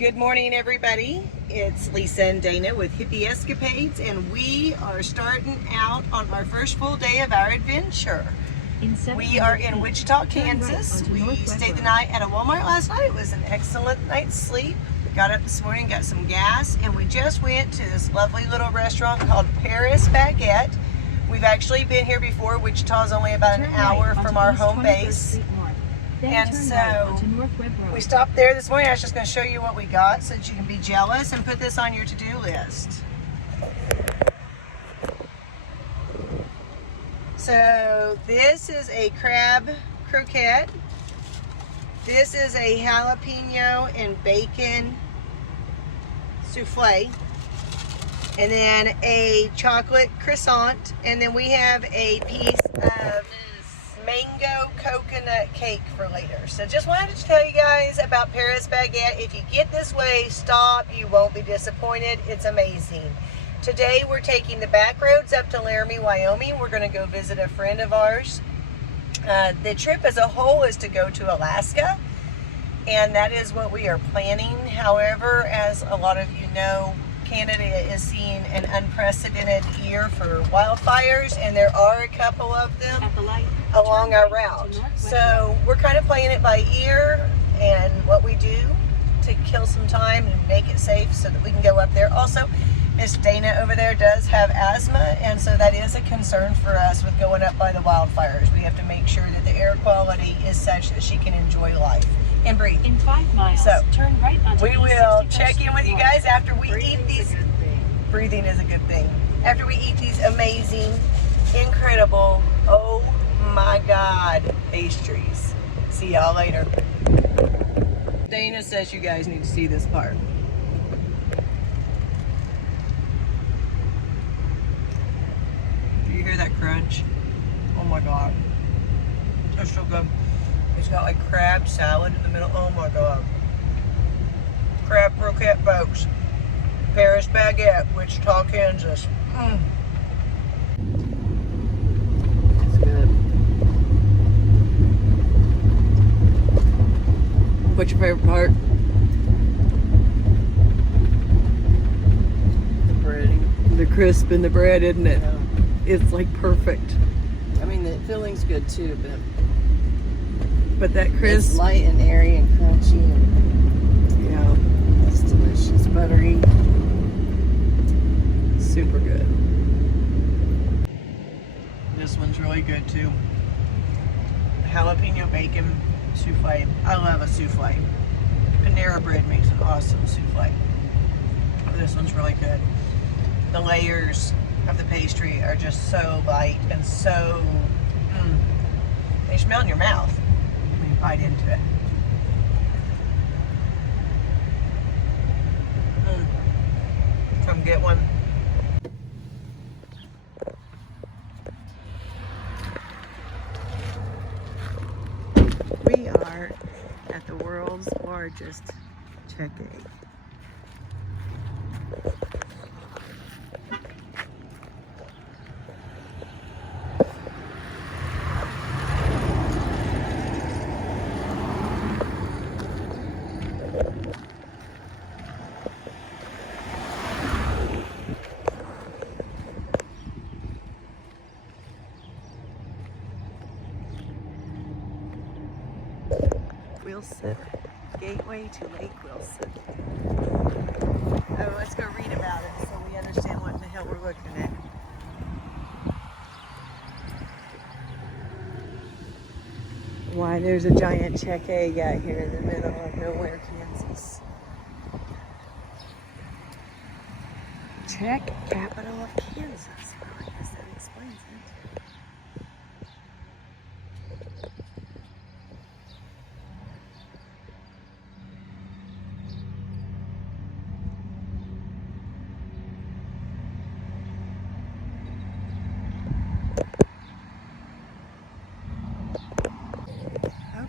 Good morning, everybody. It's Lisa and Dana with Hippie Escapades, and we are starting out on our first full day of our adventure. We are in Wichita, Kansas. We stayed the night at a Walmart last night. It was an excellent night's sleep. We got up this morning, got some gas, and we just went to this lovely little restaurant called Paris Baguette. We've actually been here before. Wichita is only about an hour from our home base. And so we stopped there this morning. I was just going to show you what we got so that you can be jealous and put this on your to-do list. So this is a crab croquette. This is a jalapeno and bacon souffle. And then a chocolate croissant. And then we have a piece of mango coconut cake for later. So just wanted to tell you guys about Paris Baguette. If you get this way, stop. You won't be disappointed. It's amazing. Today we're taking the back roads up to Laramie, Wyoming. We're going to go visit a friend of ours. The trip as a whole is to go to Alaska, and that is what we are planning. However, as a lot of you know, Canada is seeing an unprecedented year for wildfires, and there are a couple of them along our route. So we're kind of playing it by ear and what we do to kill some time and make it safe so that we can go up there. Also, Miss Dana over there does have asthma, and so that is a concern for us with going up by the wildfires. We have to make sure that the air quality is such that she can enjoy life and breathe. In 5 miles, so turn right onto we will check in with you guys after we eat these. Breathing is a good thing. After we eat these amazing, incredible, oh my God, pastries. See y'all later. Dana says you guys need to see this part. Do you hear that crunch? Oh my God. It's so good. It's got like crab salad in the middle. Oh my God. Crab croquette, folks. Paris Baguette, Wichita, Kansas. It's good. What's your favorite part? The breading. The crisp in the bread, isn't it? Yeah. It's like perfect. I mean, the filling's good too, but that crisp. It's light and airy and crunchy. And yeah. It's delicious. Buttery. Super good. This one's really good too. Jalapeno bacon souffle. I love a souffle. Panera Bread makes an awesome souffle. This one's really good. The layers of the pastry are just so light and so they smell in your mouth when you bite into it. Come get one. We are at the world's largest check egg. Wilson, gateway to Lake Wilson. Oh, let's go read about it so we understand what in the hell we're looking at. Why, there's a giant check egg out here in the middle of nowhere, Kansas. Check capital of Kansas. Well, I guess that explains it.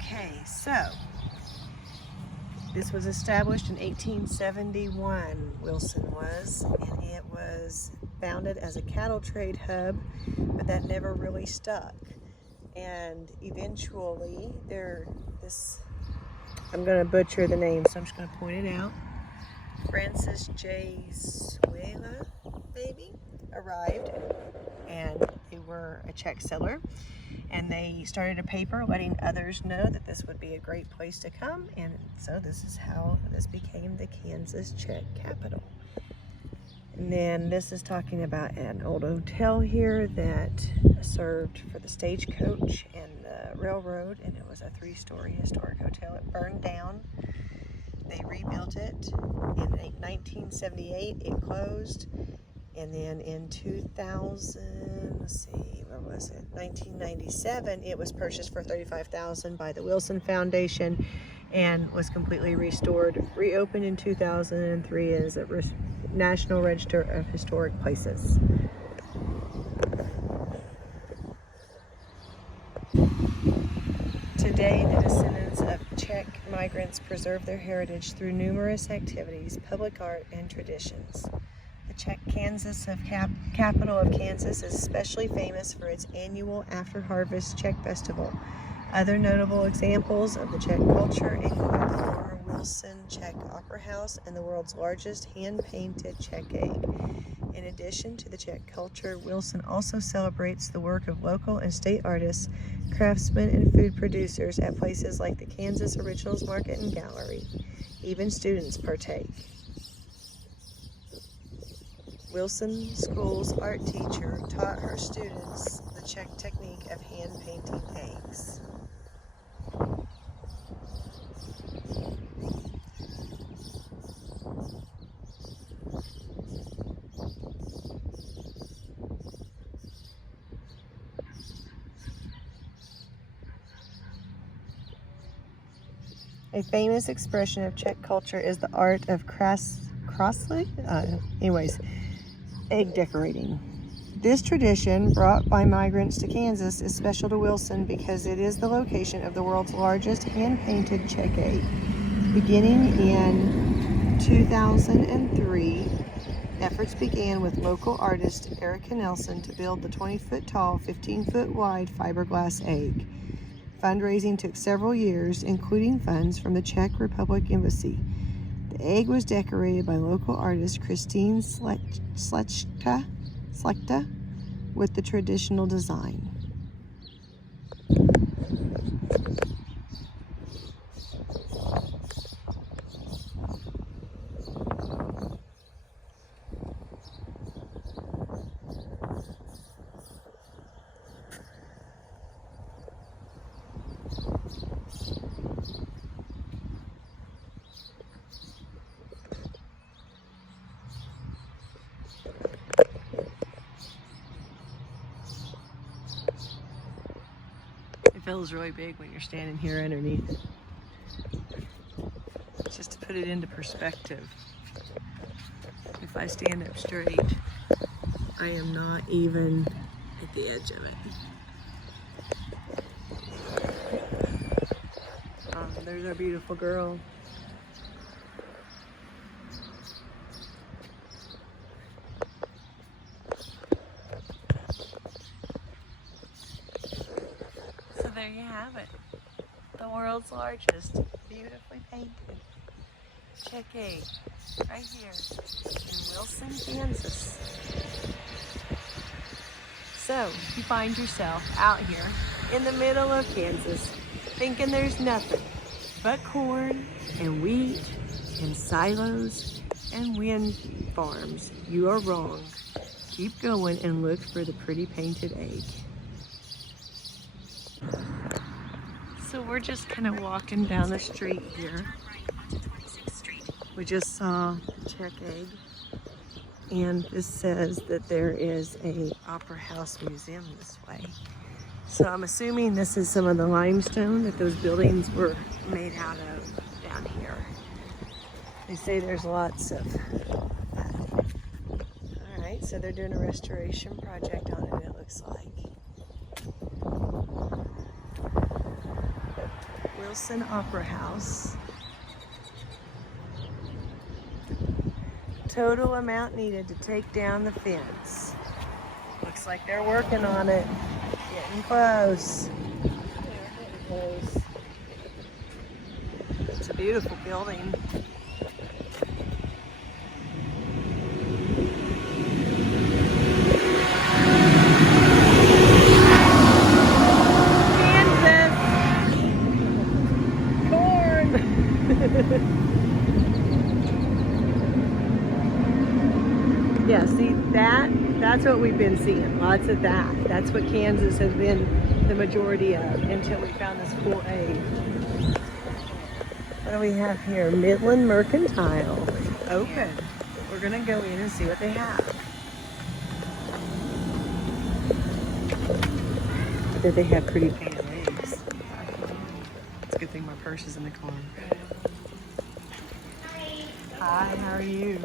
Okay, so this was established in 1871, Wilson was, and it was founded as a cattle trade hub, but that never really stuck. And eventually, I'm going to butcher the name, so I'm just going to point it out. Francis J. Suela, maybe, arrived, and they were a check seller. And they started a paper letting others know that this would be a great place to come. And so this is how this became the Kansas check capital. And then this is talking about an old hotel here that served for the stagecoach and the railroad. And it was a 3-story historic hotel. It burned down. They rebuilt it. In 1978, it closed. And then in 2000, let's see, where was it? 1997, it was purchased for $35,000 by the Wilson Foundation and was completely restored. Reopened in 2003 as a National Register of Historic Places. Today, the descendants of Czech migrants preserve their heritage through numerous activities, public art, and traditions. The Czech Kansas capital of Kansas is especially famous for its annual after-harvest Czech festival. Other notable examples of the Czech culture include the former Wilson Czech Opera House and the world's largest hand-painted Czech egg. In addition to the Czech culture, Wilson also celebrates the work of local and state artists, craftsmen, and food producers at places like the Kansas Originals Market and Gallery. Even students partake. Wilson School's art teacher taught her students the Czech technique of hand-painting eggs. A famous expression of Czech culture is the art of egg decorating. This tradition, brought by migrants to Kansas, is special to Wilson because it is the location of the world's largest hand-painted Czech egg. Beginning in 2003, efforts began with local artist Erica Nelson to build the 20-foot tall, 15-foot wide fiberglass egg. Fundraising took several years, including funds from the Czech Republic Embassy. The egg was decorated by local artist Christine Slechta with the traditional design. It feels really big when you're standing here underneath it. Just to put it into perspective, if I stand up straight, I am not even at the edge of it. There's our beautiful girl. So there you have it. The world's largest, beautifully painted Czech egg right here in Wilson, Kansas. So, if you find yourself out here in the middle of Kansas thinking there's nothing but corn and wheat and silos and wind farms, you are wrong. Keep going and look for the pretty painted egg. So we're just kind of walking down the street here. We just saw the Czech egg, and this says that there is a opera house museum this way. So I'm assuming this is some of the limestone that those buildings were made out of down here. They say there's lots of that. All right, so they're doing a restoration project on it, it looks like. Wilson Opera House. Total amount needed to take down the fence. Looks like they're working on it. Getting close. Getting close. It's a beautiful building. Yeah, see that's what we've been seeing. Lots of that. That's what Kansas has been the majority of until we found this cool A. What do we have here? Midland Mercantile. It's open. We're gonna go in and see what they have. I bet they have pretty painted legs. It's a good thing my purse is in the car. Hi, how are you?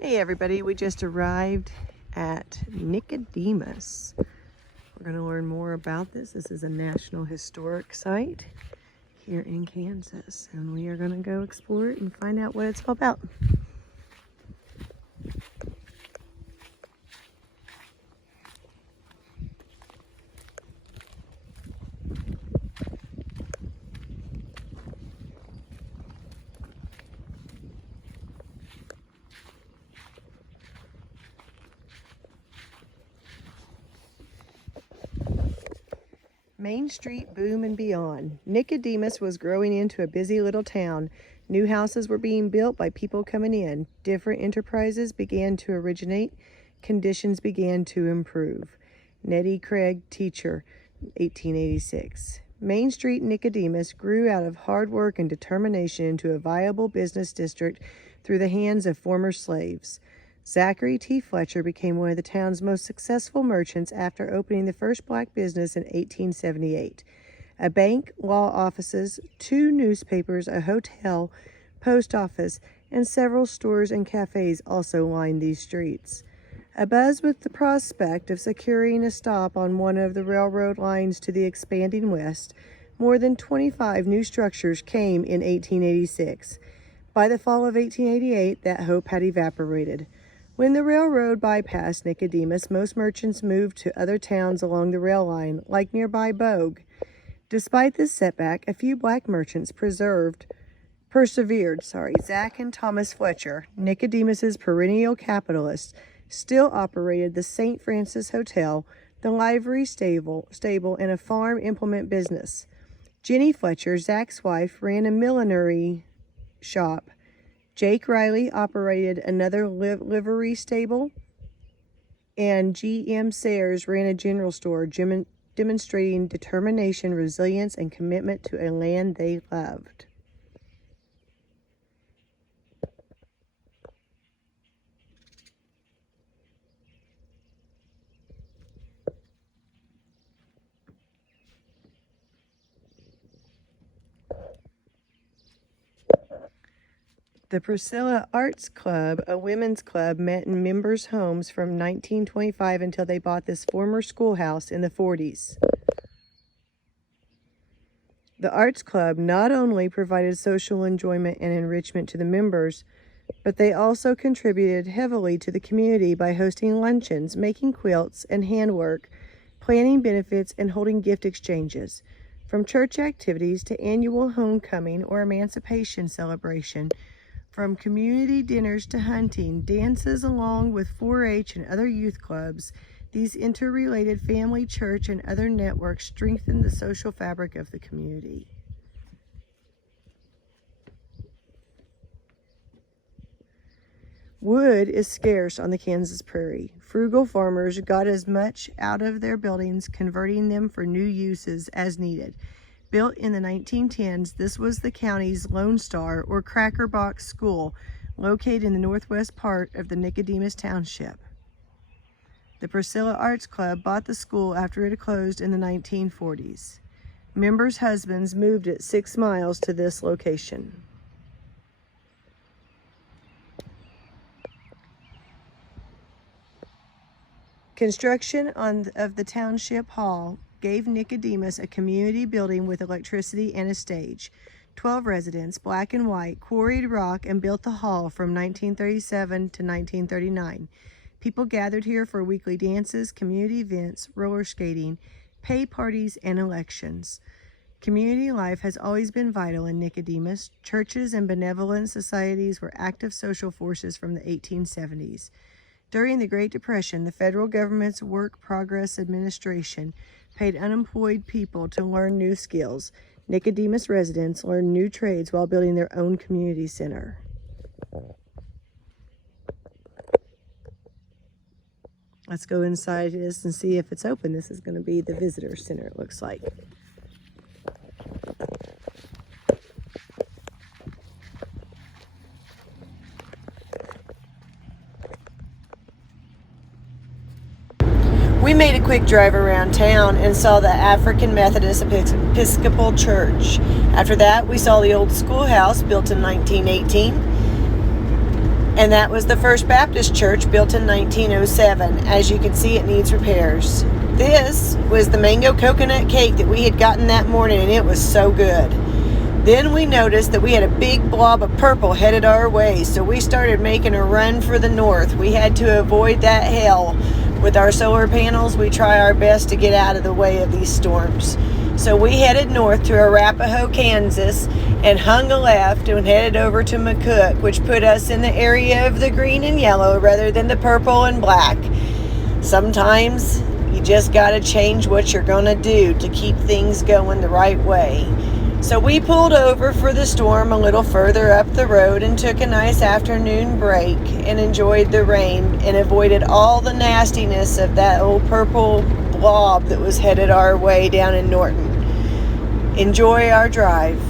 Hey everybody, we just arrived at Nicodemus. We're going to learn more about this. This is a National Historic Site here in Kansas, and we are going to go explore it and find out what it's all about. Main Street boom and beyond. Nicodemus was growing into a busy little town. New houses were being built by people coming in. Different enterprises began to originate. Conditions began to improve. Nettie Craig, teacher, 1886. Main Street Nicodemus grew out of hard work and determination into a viable business district through the hands of former slaves. Zachary T. Fletcher became one of the town's most successful merchants after opening the first black business in 1878. A bank, law offices, 2 newspapers, a hotel, post office, and several stores and cafes also lined these streets. Abuzz with the prospect of securing a stop on one of the railroad lines to the expanding west, more than 25 new structures came in 1886. By the fall of 1888, that hope had evaporated. When the railroad bypassed Nicodemus, most merchants moved to other towns along the rail line, like nearby Bogue. Despite this setback, a few black merchants persevered. Zach and Thomas Fletcher, Nicodemus's perennial capitalists, still operated the St. Francis Hotel, the livery stable, and a farm implement business. Jenny Fletcher, Zach's wife, ran a millinery shop. Jake Riley operated another livery stable, and G.M. Sayers ran a general store, demonstrating determination, resilience, and commitment to a land they loved. The Priscilla Arts Club, a women's club, met in members' homes from 1925 until they bought this former schoolhouse in the 40s. The Arts Club not only provided social enjoyment and enrichment to the members, but they also contributed heavily to the community by hosting luncheons, making quilts and handwork, planning benefits, and holding gift exchanges. From church activities to annual homecoming or emancipation celebration, from community dinners to hunting, dances, along with 4-H and other youth clubs, these interrelated family, church, and other networks strengthen the social fabric of the community. Wood is scarce on the Kansas prairie. Frugal farmers got as much out of their buildings, converting them for new uses as needed. Built in the 1910s, this was the county's Lone Star or Cracker Box School, located in the northwest part of the Nicodemus Township. The Priscilla Arts Club bought the school after it closed in the 1940s. Members' husbands moved it 6 miles to this location. Construction of the Township Hall gave Nicodemus a community building with electricity and a stage. 12 residents, black and white, quarried rock and built the hall from 1937 to 1939. People gathered here for weekly dances, community events, roller skating, pay parties, and elections. Community life has always been vital in Nicodemus. Churches and benevolent societies were active social forces from the 1870s. During the Great Depression, the federal government's Work Progress Administration paid unemployed people to learn new skills. Nicodemus residents learned new trades while building their own community center. Let's go inside this and see if it's open. This is going to be the visitor center, it looks like. We made a quick drive around town and saw the African Methodist Episcopal Church. After that, we saw the old schoolhouse built in 1918. And that was the First Baptist Church built in 1907. As you can see, it needs repairs. This was the mango coconut cake that we had gotten that morning, and it was so good. Then we noticed that we had a big blob of purple headed our way, so we started making a run for the north. We had to avoid that hell. With our solar panels, we try our best to get out of the way of these storms. So we headed north to Arapahoe, Kansas, and hung a left and headed over to McCook, which put us in the area of the green and yellow rather than the purple and black. Sometimes you just got to change what you're going to do to keep things going the right way. So we pulled over for the storm a little further up the road and took a nice afternoon break and enjoyed the rain and avoided all the nastiness of that old purple blob that was headed our way down in Norton. Enjoy our drive.